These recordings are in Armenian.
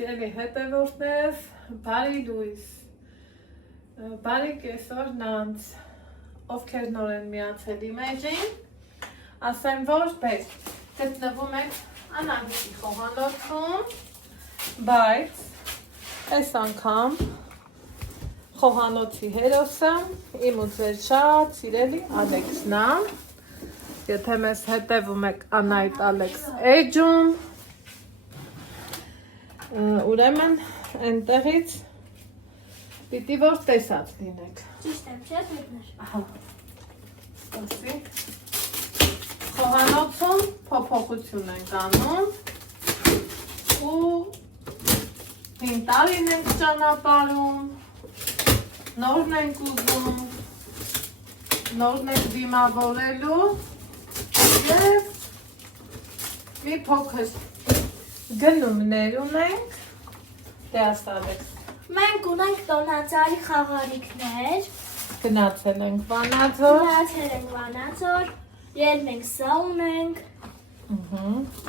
Սիրելի հետևորդներ, բարի լույս, բարի կեսօր նրանց, ովքեր նոր են միացել իմ էջին, ասեմ, որ գտնվում եք Անահիտի խոհանոցում, բայց այս անգամ խոհանոցի հերոսը իմ ու ձեր շատ սիրելի Ալեքսն է, եթե մեզ հետևում եք Անահիտ Ալեքս էջում, ուրեմն այնտեղից պիտի որ տեսած լինեք։ Ճիշտ եմ, չէ՞ դեպներ։ Ահա։ Ստասի։ Խոհանոցում փոփոխություն ենք անում ու հին տարին ենք ճանապարհում, նորն ենք ուզում, նորն ենք դիմավորելու և մի փոքր գնումներ ունենք, դե ասա Ալեքս։ Մենք ունենք տոնածառի խաղարիքներ, Գնացել ենք Վանաձոր, և մենք սա ունենք,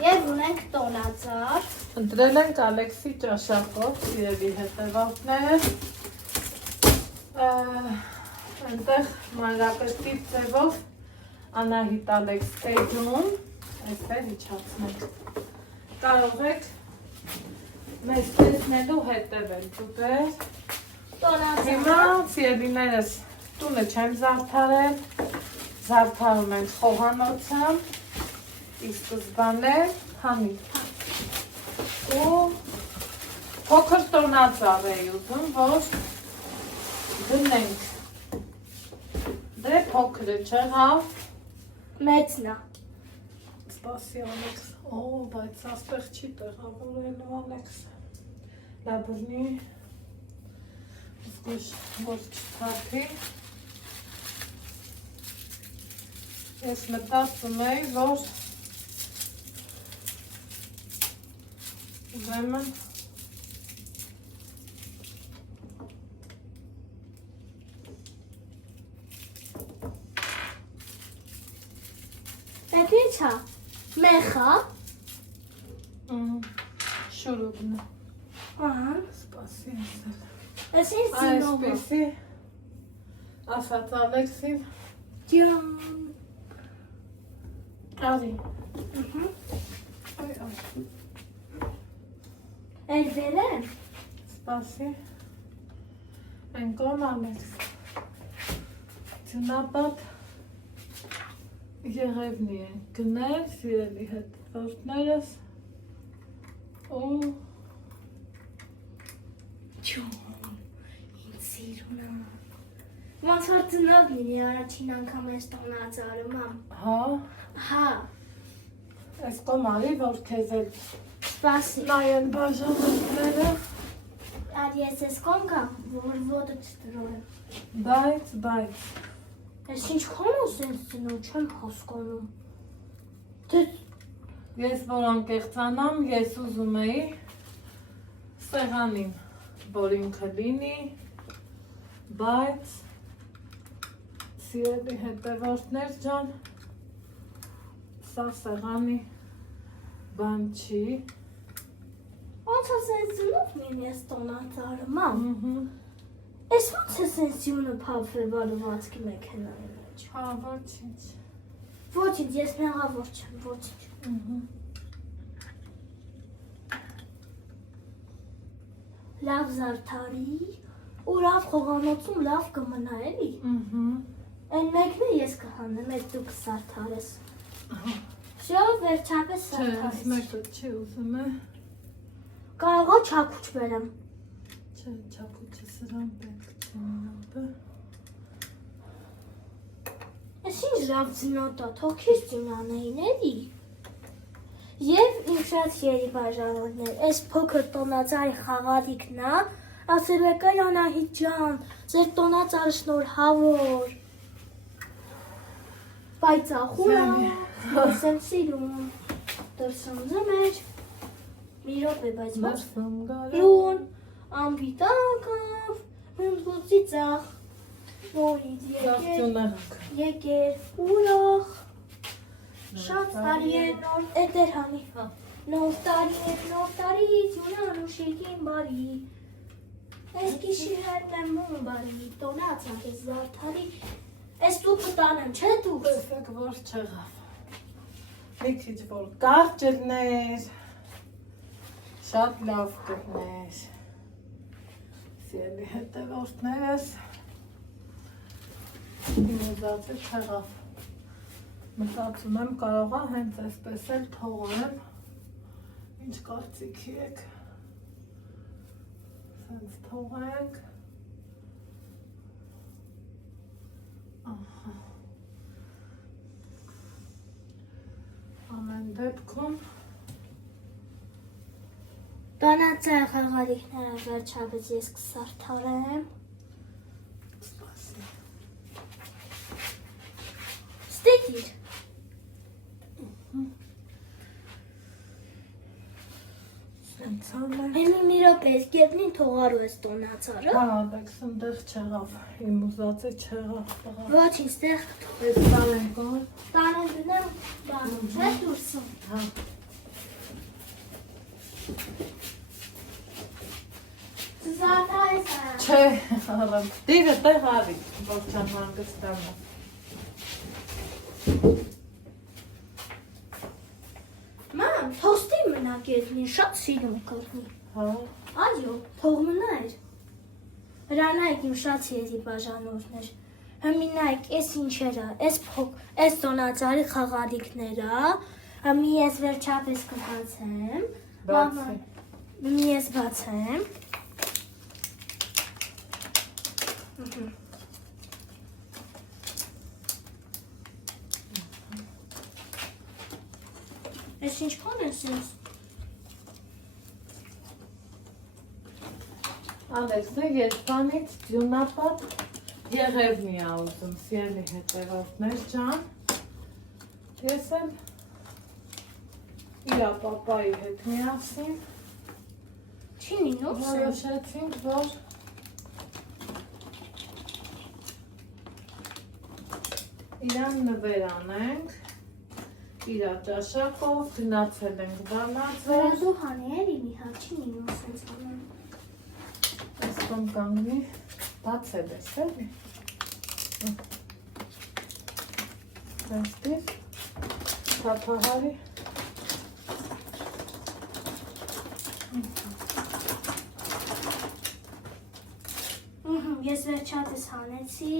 և ունենք տոնածառ։ ընտրել ենք Ալեքսի ճաշակով, սիրելի հետևորդներ, այնտեղ մանրակրկիտ ձևով Անահիտ Ալեքս էջում, այստեղ իջացնենք, կարող եք մեզ տեսնելու հետևել դուպեր, հիմա սիրելիներս տունը չեմ զարդարել, զարդարում ենք խոհանոցը, ի սկզբանե հանի ու փոքր տոնածառ էի ուզում, որ դնենք, դե փոքրը չեղավ, Մեծն է։ Սպասի Ալեքս, բայց ասպեղ չի տեղավորելու Ալեքս, լաբրնի, զգույշ որ չթարդի, ես մտածում էի, որ ուրեմն Պետք ինչ է, մեխա, շուրուբն է, ահա, սպասի ասել, ես ինչ զինով է, այսպեսի ասաց Ալեքսին, ջան, արի, էլ վերեմ, սպասի, ենկոմ Ալեքս, ծնապատ եղևնի են գնել, սիրելի հետևորդներս ու ջան, ինձ սիրուն է, ոնց որ ծնողն ինի առաջին անգամ ես տոնածառում եմ, հա, այս կոմ արի, որ քեզ էլ սպասի, նայեն բաժանորդները, ար ես ես կոմ կամ, որ ոտը չտրորեմ, բայց, ես ինչքան ես ես ծնող չեմ հասկանում, ես որ անկեղծանամ, ես ուզում էի սեղանին, որ ինքը լինի, բայց սիրելի հետևորդներ ջան, սա սեղանի բան չի, ոնց ես ես ծնողն ինի ես տոնածառում եմ, ես ոնց ես ես յունը պապվել բարուվածքի մեքենայի մեջ, հա, ոչինչ, ոչինչ, ես մեղավոր չեմ, ոչինչ, լավ զարդարի ու լավ խոհանոցում լավ կմնա էլի, այն մեկն է ես կհանեմ, ես դու կզարդարես, շո վերջապես չէ, այս զարդարես, մեկը չի ուզում է, կարող է չակուչ բերեմ, չէ, չապուչը սրան պետք չի մնապը, ես ինչ լավ ծնոտա, թող քիչ ծնանեին էլի, և ինքրած երի բաժանորդներ, ես փոքր տոնածառի խաղալիքն է, ասել եք այ Անահիտ ջան, ձեր տոնածառը շնորհավոր, բայց ախուր է, ես եմ սիրում, դրսում ձմեր, մի րոպե, բայց ոնց, լուն, անպիտակավ, հնդգուցի ծախ, որից եկեր, ուրախ, շատ տարի է նոր, էտեր հանի, նոր տարի, ձյունան ու շիրկի բարի։ Այս գիշի հետ եմ մոմ բարի, տոնացանք ես զարդարի, այս տուպը տանեմ, չէ դուք։ Տեսեք, որ չեղավ։ Մի քիչ որ կարճ ելներ, շատ լավ կլներ։ Սիրելի հետևորդներս, իմ ուզածը չեղավ։ Մտածում եմ կարող է հենց այսպես էլ թողեմ, ինչ կարծիքի եք, հենց թողենք, ամեն դեպքում, Տոնացան խաղալիքները վերջապես ես կսարդարեմ։ սպասի, Ստեդիր։ սենցան է, Հեմի մի րոպե, գետնին թողարու ես տոնացարը։ հա, դեք սնդեղ չեղավ, իմ ուզածը չեղավ տղա, Ոչինչ, տեղ ես տանենք ան, տանեմ դնեմ, բանում, չէ դուրսում։ հա, Զարդարես է։ չէ, առամ, դիրը տեղ արի, որ չան հանգստանա, Ման, թոստի մնա գետնին, շատ սիրում կրնի։ հա, Այո, թող մնայր։ Հրանայք իմ շատ սիրելի բաժանորդներ։ Հմինայք, ես ինչերա, ես տոնածարի խաղալիքներա, հմի ես վերջապես կբացեմ։ բացի, Մի ես բացեմ։ Ես ինչքան ես ես։ Ալեքսը երբանից ձյունապատ եղևնի ա ուզում, սիրելի հետևորդներ ջան, ես էլ իրա պապայի հետ միասին Չի նինոս է։ որոշեցինք, որ իրան նվեր անենք, իրա ճաշակով, գնացել ենք Վանաձոր, Որազու հանի էլի մի հա չի նինոս ես անեմ։ այսքան կանգնի, բացել ես էլի, դեստիր, թափահարի, Ես վերջապես հանեցի։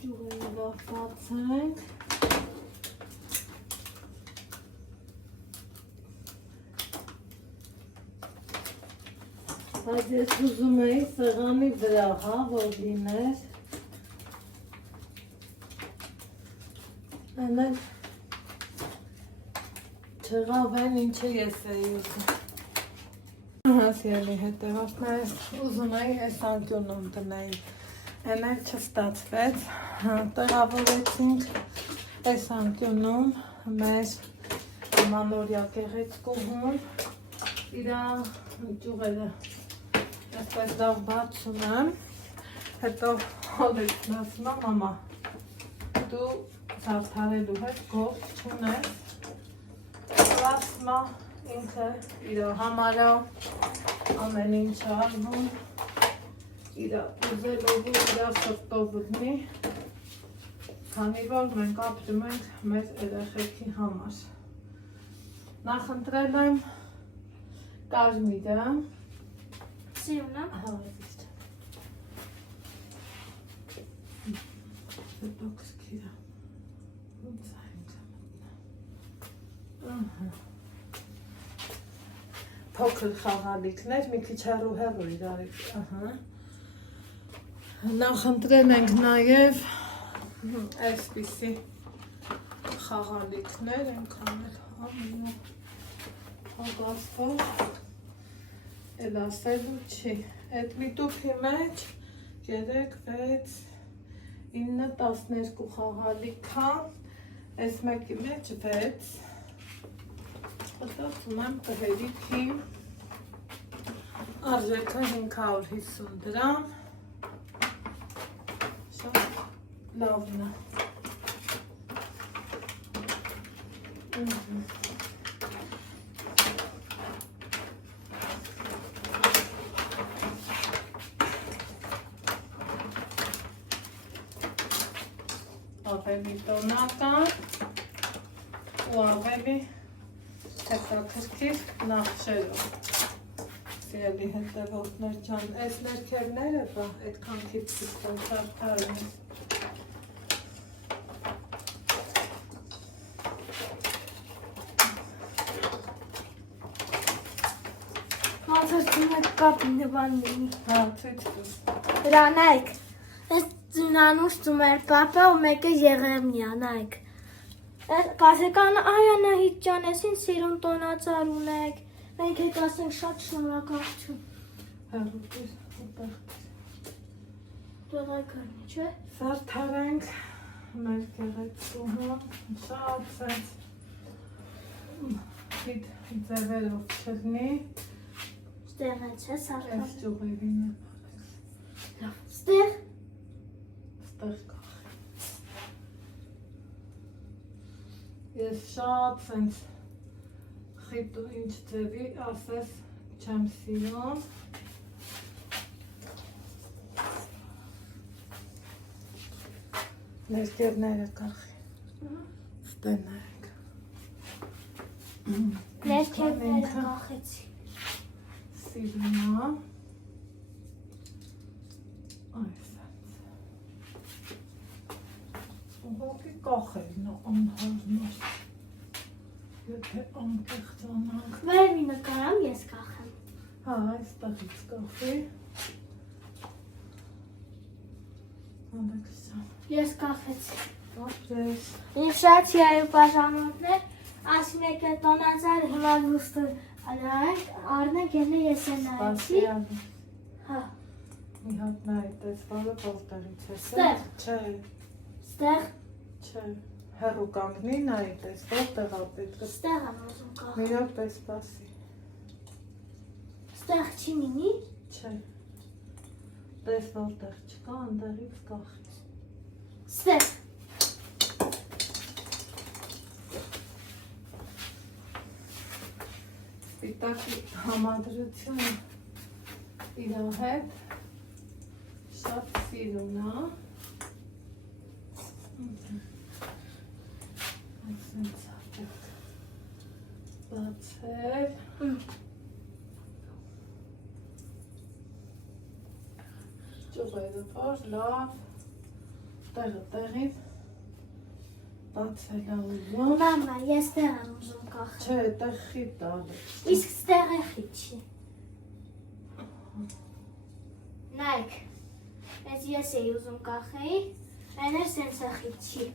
ջուղը լավ բացենք, բայց ես ուզում էի սեղանի վրա, հա, որ լիներ, Այնել չեղավ են ինչը ես էի ուզում։ Հասիելի հետևորդներ, ուզում էի այս անկյունում դնեի, այնել չստացվեց, տեղավորեցինք այս անկյունում մեր մանորյա գեղեցկուհուն, իրա ճուղերը այսպես լավ բացում եմ, հետո հոլեցն ասում եմ, մամա, դու զարդարելու հետ գործ չունես, պլասմա ինքը իրա համարա ամեն ինչ արվում, իրա ուզելով ու իրա սրտով լինի, քանի որ մենք ապրում ենք մեր երեխեքի համար։ Նախընտրել եմ կարմիրը, Սիրուն եմ։ հավեսիչ, հետո կսկիրա։ Փոքր խաղալիքներ, մի քիչ հեռու իրարից, նախընտրել ենք նաև այսպիսի խաղալիքներ, ենքան էլ ամենը հագասվող, էլ ասելու չի, այդ մի տուփի մեջ 3, 6, 9, 12 խաղալիք կա, այս մեկի մեջ 6, մտածում եմ կհերիքի արժեքը 550 դրամ, շատ լավն է։ Ավելի տոնական ու ավելի հետաքրքիր նախշերով։ Սիրելի հետևորդներ ջան, այս ներքևները բա այդքան քիչ ցարթարն է։ Մազերցումը կապի նվաննի։ Հա, ցույց տուր։ Հրանայք, այս ծնանուս ծումեր պապա ու մեկը եղեմնյա, նայք։ Կասեկան Այանահիտ ջան, էսին սիրուն տոնածար ունեք, մենք հետ ասենք շատ շնորհակալություն։ Հեռուտիր, ուտեղ։ Տղայքարնի, չէ։ Զարդարենք մեր գեղեցկուհուն, շատ սենց ձևերով չլնի, Ստեղեց է սարքավ։ այս ճուղերին է Լավ, ստեղ։ ստեղ կախ։ Ես շատ սենց խիտ ու ինչ ձևի ասես չեմ սիրում։ Ներկերները կախի։ Ստենայք։ Ներքևները կախեցի։ Սիրունա։ Այս սենց։ Ուղղակի կախելն է անհարմար։ Եթե անկեղծանանք։ Վերևի նկարամ ես կախեմ։ Հա, այստեղից կախի։ Անդեքսան։ Ես կախեցի։ Ապրես։ Իմ շատ սիրալի բաժանորդներ, ասինեք է տոնածար հիմա գուստը Արնեք ենը ես է նայեցի։ Սպասիալի։ Հա, Մի հատ նայդ ես, որը ովտերից ես։ Ստեղ։ Չէ, ստեղ, չէ։ Հեռու կանգնի նայդ ես, որտեղ ապետք։ ստեղ եմ ուզում Մի կախել։ րոպե սպասի։ Ստեղ չի մինի։ Չէ։ Տես որտեղ չկա, ընդեղից կախի։ Ստեղ, Սպիտակի համադրությունը իրա հետ շատ սիրուն է։ Այսինքն ցավեք բացել։ Ճյուղերը որ լավ տեղը տեղին բացել է ուզում։ մամա, ես ստեղ եմ ուզում կախել։ Չէ, տեղ խիտ ալի։ Իսկ ստեղ է խիչի։ Նայք, ես էի ուզում կախեի, այն էր սենց է խիչի։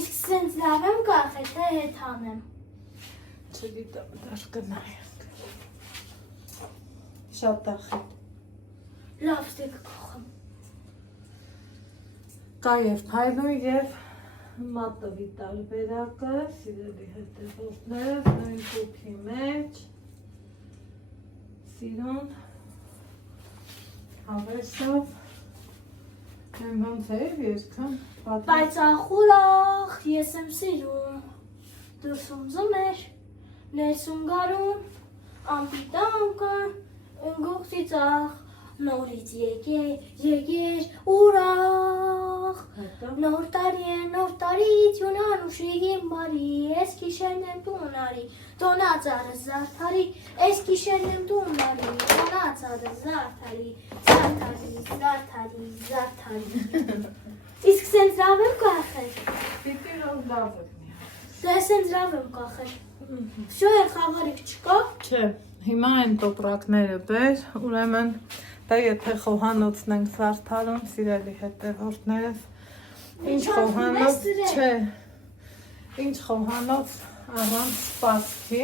Իսկ սենց լավ եմ կախել, թե հետ անեմ։ Չգիտեմ, դեռ կնայենք։ Շատ է խիտ։ Լավ ստեղ կախեմ։ Կա և փայլուն և մատովի տարբերակը, սիրելի հետևորդներ, նույն կուփի մեջ, սիրուն, հավեսով, եմ ոնց էր երկան, Բայց ախուրախ, ես եմ սիրում, դուրսում զմեր, ներսում գարում, ամպիտանկը, ընգուղցի ծախ, նորից եկեր, ուրախ, նոր տարի, յունան ուշիգին բարի, ես կիշերն եմ տունարի, տոնածարը զարդարի, ես կիշերն եմ տունարի, տոնածարը զարդարի, զարդարի, Իսկ սենց լավ եմ կախել, պիտի որ լավ է միա։ դե սենց լավ եմ կախել, շո է խաղարիք չկա, Չէ, հիմա են տոպրակները բեր, ուրեմն դա եթե խոհանոցն ենք զարդարում, սիրելի հետևորդներս, ինչ խոհանոց, չէ, ինչ խոհանոց առանց սպասքի,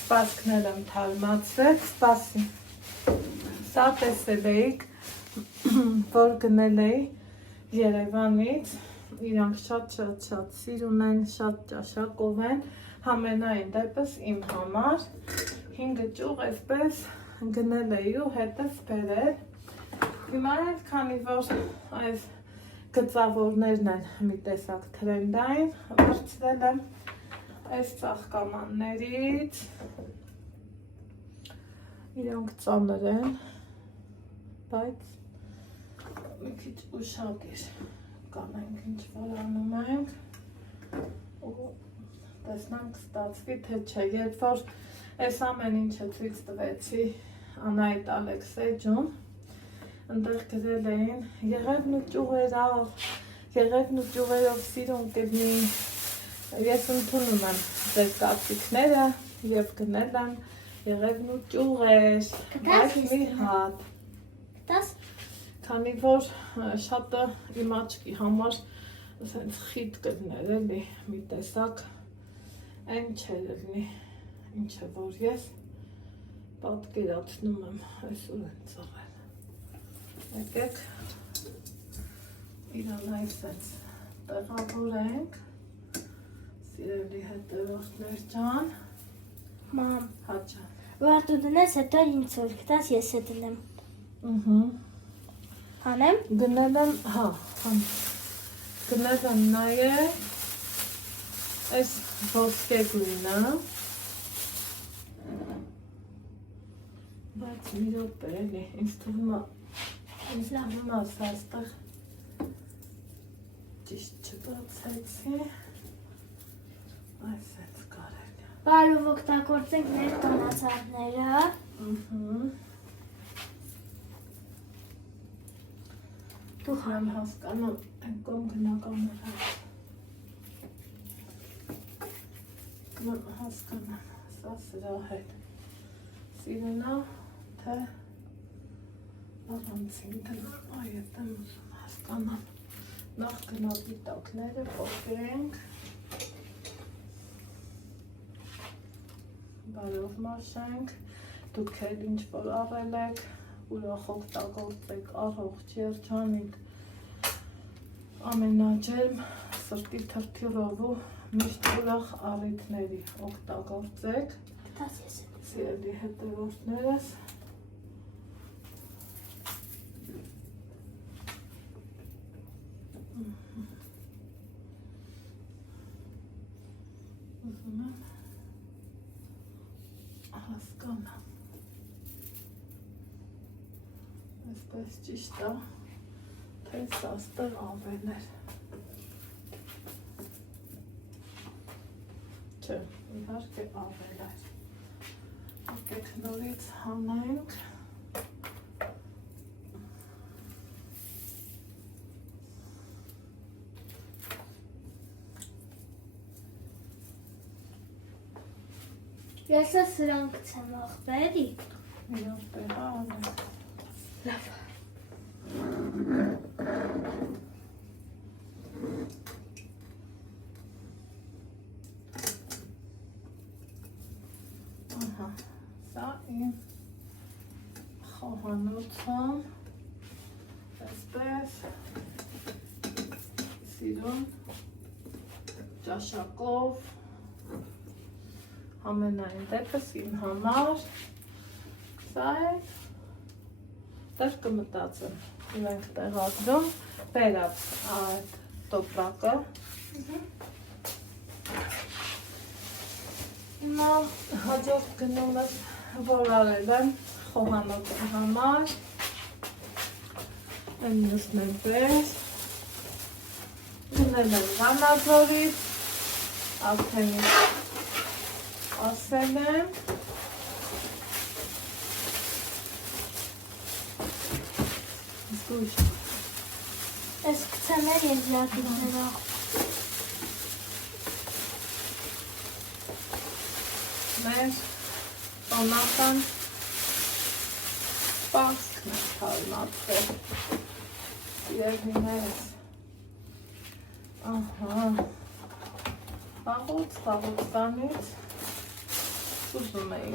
սպասքներ եմ թալմացրել, սպասի, սա տեսել էիք, որ գնել էի Երևանից, իրանք շատ սիրուն են, շատ ճաշակով են, համենայն դեպս իմ համար 5 ճյուղ այսպես գնել էի ու հետև բերել։ Հիմա էլ քանի որ այս գծավորներն են մի տեսակ թրենդային, վերցրել եմ այս ծաղկամաններից, իրոնք ծանր են, բայց մի քիչ ուշադիր կանենք ինչ որ անում ենք ու տեսնանք ստացվի թե չէ, երբ որ այս ամեն ինչը ցույց տվեցի Անահիտ Ալեքսեջուն, ընդեղ գրել էին եղևն ու ճյուղերով սիրուն կլինի, ես ընդունում եմ ձեր կարծիքները և գնել եմ եղևն ու ճյուղեր, բայց մի հատ, քանի որ շատը իմ աչքի համար սենց խիտ կլներ էլի, մի տեսակ այն չէր լինի, ինչը որ ես պատկերացնում եմ այսօր են ծաղել։ Եկեք իրան այսպես տեղավորենք, սիրելի հետևորդներ ջան, Մամ, հաճա։ որ դու դնես, հետո ինձ որ գտաս, ես է դնեմ։ Հանեմ։ Գնել եմ, հա, գնել եմ նաև այս ոսկե գույնը, բայց մի րոպե էլի, ինձ թվում է սա այստեղ ճիշտ չբացեցի, այսպես կարելի է։ Բարով օգտագործենք մեր տոնածառները։ Դու համ հասկանում են կոմ գնականները։ Հասկանամ, սա սրա հետ սիրենա, թե առանցին դնում, այդ եմ ուզում հասկանամ։ Նախ գնալի տակները փոխենք, բարով մաշենք, դուք էլ ինչ որ առել եք, ուրախ օգտագործեք առողջ երջանիկ ամենաջերմ սրտի թրթիռով ու միշտ ուրախ առիթների օգտագործեք, սիրելի հետևորդներս։ Ուզում եմ հասկանամ, այսպես ճիշտ է, թե սա ստեղ ավել էր, չէ, իհարկե ավել էր, եկեք նորից հանենք, Ես է սրանք ցեմ աղբերի։ մի րոպե, հա, անենք։ Լավ։ Ահա, սա իմ խոհանոցում, այսպես սիրուն ճաշակով, ամենայն դեպս իմ համար, սա է, դեր կմտածեմ, իրենք տեղադրում, բերած այդ տոպրակը, հիմա հաջորդ գնումս որ արել եմ խոհանոցի համար, այն նստնեպես, գնել եմ Վանաձորից, արդեն ասել եմ, զգույշ, Ես կցեմ էր եզրակիցներով։ մեր տոնական սպասքն է թարմացել, երգիներս, ահա, խաղոցտանից ուզում էի,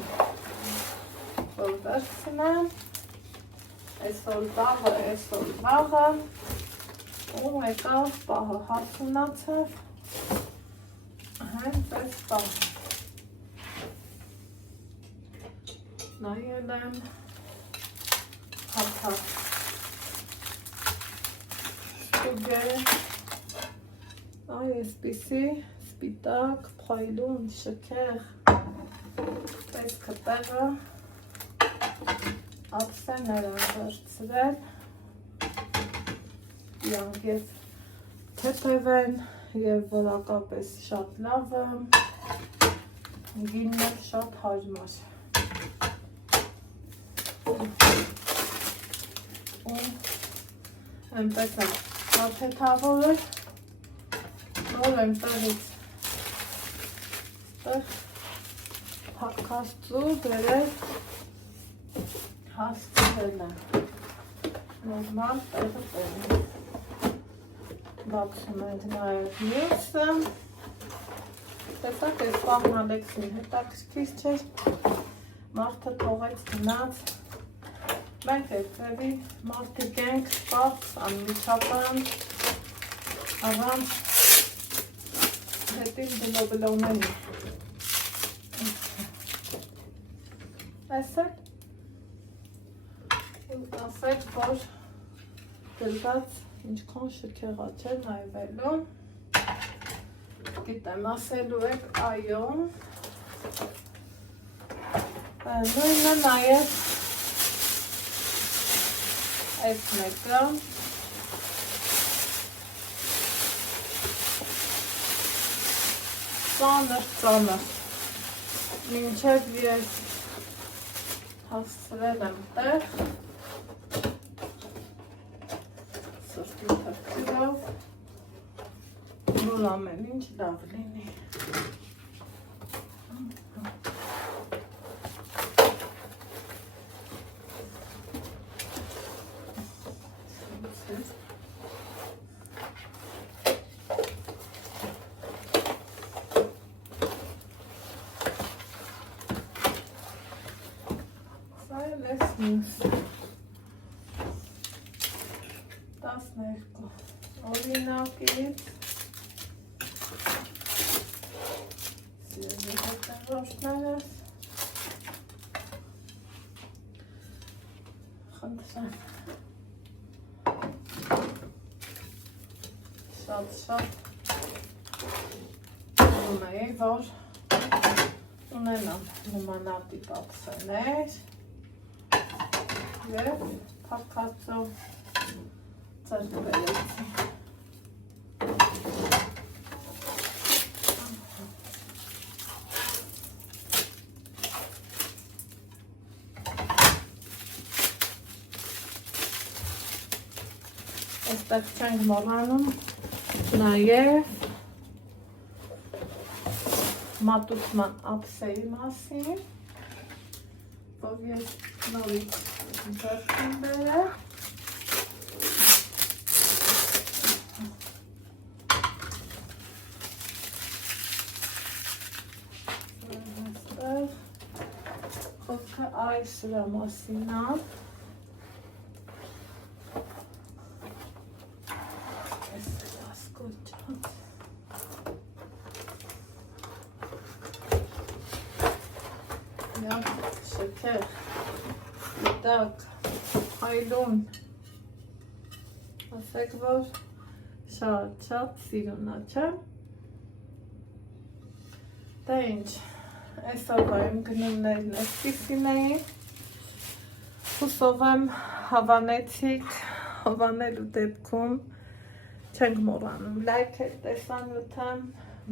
որ վերցնեմ, այսօր վաղը, ու եկավ պահը հասունացավ, հենց այս պահը։ նայել եմ, հապա ստուգ է, այ այսպիսի սպիտակ, փայլուն, շքեղ, տեսքը տեղը, ափսեներ են վերցրել, իրանք և թեթև են, և որակապես շատ լավը, գինն էլ շատ հարմար։ Այնպես եմ հաթեթավորել, որ այնտեղից հակաստու դրել հասցրել եմ, նորմալ տեղը տեղը, բաքսում ենք նաև մյուսը, տեսակ ես պահն Ալեքսին հետաքրքիր չէր, մարդը թողեց գնաց, մենք էր ձևի մարդիկ ենք, պահ, անմիջական, առանց հետին բլոբլոների, այսել, ասեք, որ գրված ինչքան շքեղա չէ նայվելու, գիտեմ, ասելու եք այո, նույնը նաև այս մեկը, ծանր, մինչև ես հասցրել եմ տեղ, սրտի թրքիրով, որ ամեն ինչ լավ լինի։ Տասներկու օրինակից սիրելի հետևորդներս խնդրեմ շատ ունեի, որ ունենամ նմանատիպ ափսեներ և փակածով ձեռք բերեցի։ Այստեղ չենք մոռանում նաև մատուցման ափսեի մասին, որ ես նորից ձեռք եմ բերել։ Խոսքը այս սրա մասին է, շքեղ, սպիտակ, փայլուն, ասեք, որ շատ սիրունա, չէ։ Դե ինչ, այսօրվա իմ գնումներն այսպիսին էին, հուսով եմ հավանեցիք, հավանելու դեպքում չենք մոռանում լայքել տեսանյութը,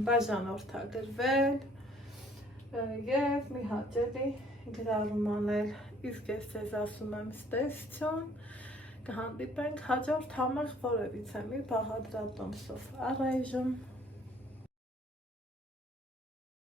բաժանորդագրվել և մի հաճելի գրառում անել, իսկ ես ձեզ ասում եմ ստեսություն, կհանդիպենք հաջորդ համեղ որևիցե մի բաղադրատոմսով, առայժմ